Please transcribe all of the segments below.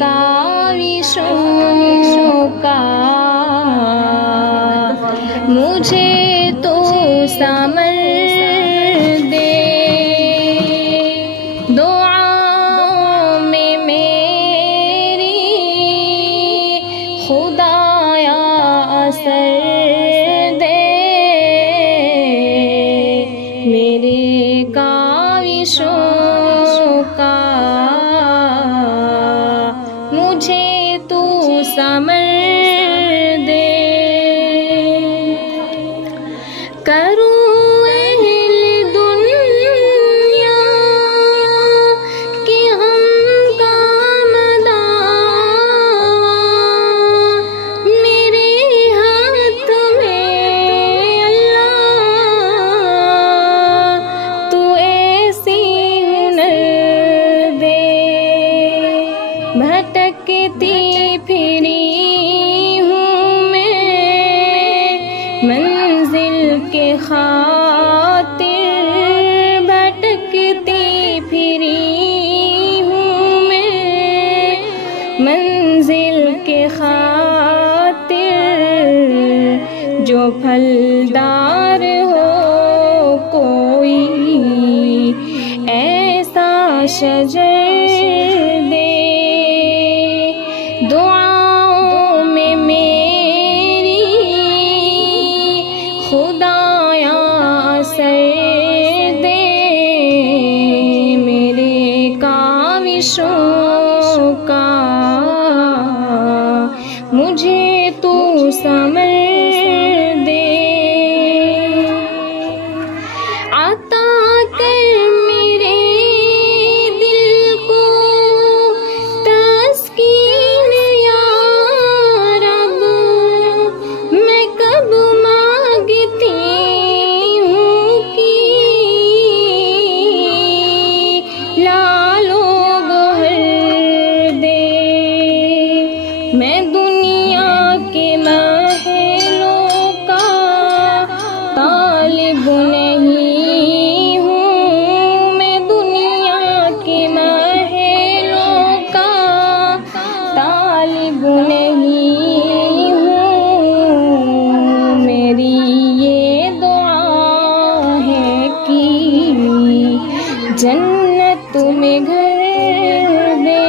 काविशों का मुझे तो समर दे। दुआओं में मेरी खुदाया असर दे, मेरे काविशों का मुझे तू समर दे। करूँ अहल दुनिया कि हम काम दावा, मेरे हाथ में अल्लाह तू ऐसी हुनर दे। भटकती फिरी हूँ मैं मंजिल के खातिर, भटकती फिरी हूँ मैं मंजिल के खातिर। जो फलदार हो कोई ऐसा शजर दे। दुआओं में मेरी खुदाया असर दे, मेरे काविशों का मुझे तू समर दे। आता कर मेरे दिल को तस्कीन या रब, मैं कब मांगती हूँ कि लालो गोहर दे। मैं दुनिया के महलों का तालिब नहीं हूँ, मैं दुनिया के महलों का तालिब नहीं हूँ। मेरी ये दुआ है कि जन्नत में घर दे।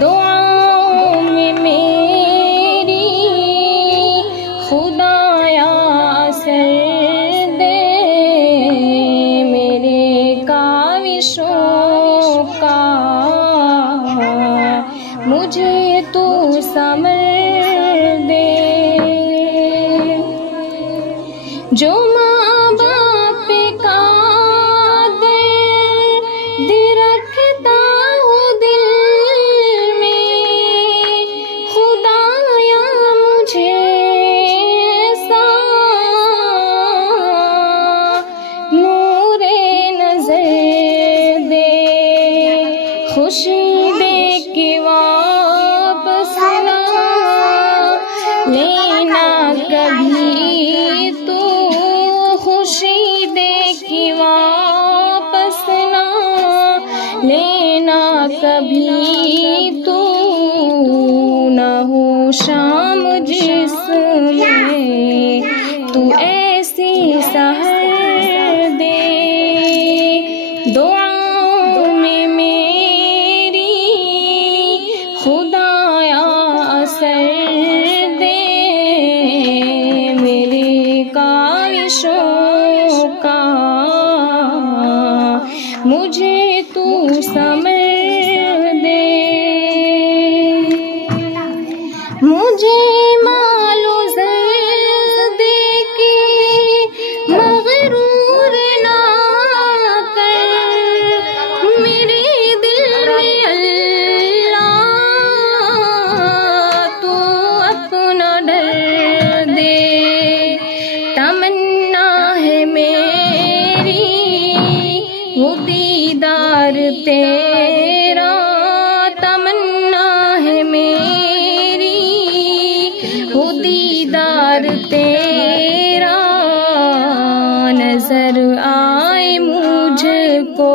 दुआओं में मेरी खुदाया असर दे, मेरे काविशों का मुझे तू समर दे। जो माँ बाप का दर्द रखता हूँ दिल में, खुदाया मुझे ऐसा नूरे नजर दे। खुशी दे के वापस ना लेना कभी तू, खुशी दे के वापस ना लेना कभी तू। न हो शाम जिसमें तू ऐसी सहर दे। दुआओं में मेरी खुदाया असर दे, मेरे काविशों का मुझे तू समर दे। मुझे मालो ज़र दे के मग़रूर ना कर, मेरे दिल में अल्लाह तू अपना डर दे। तमन्ना है मेरी वो दीदार तेरा, तमन्ना है मेरी वो दीदार तेरा। नजर आए मुझको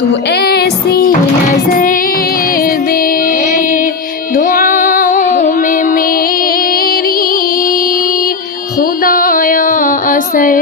तू ऐसी सर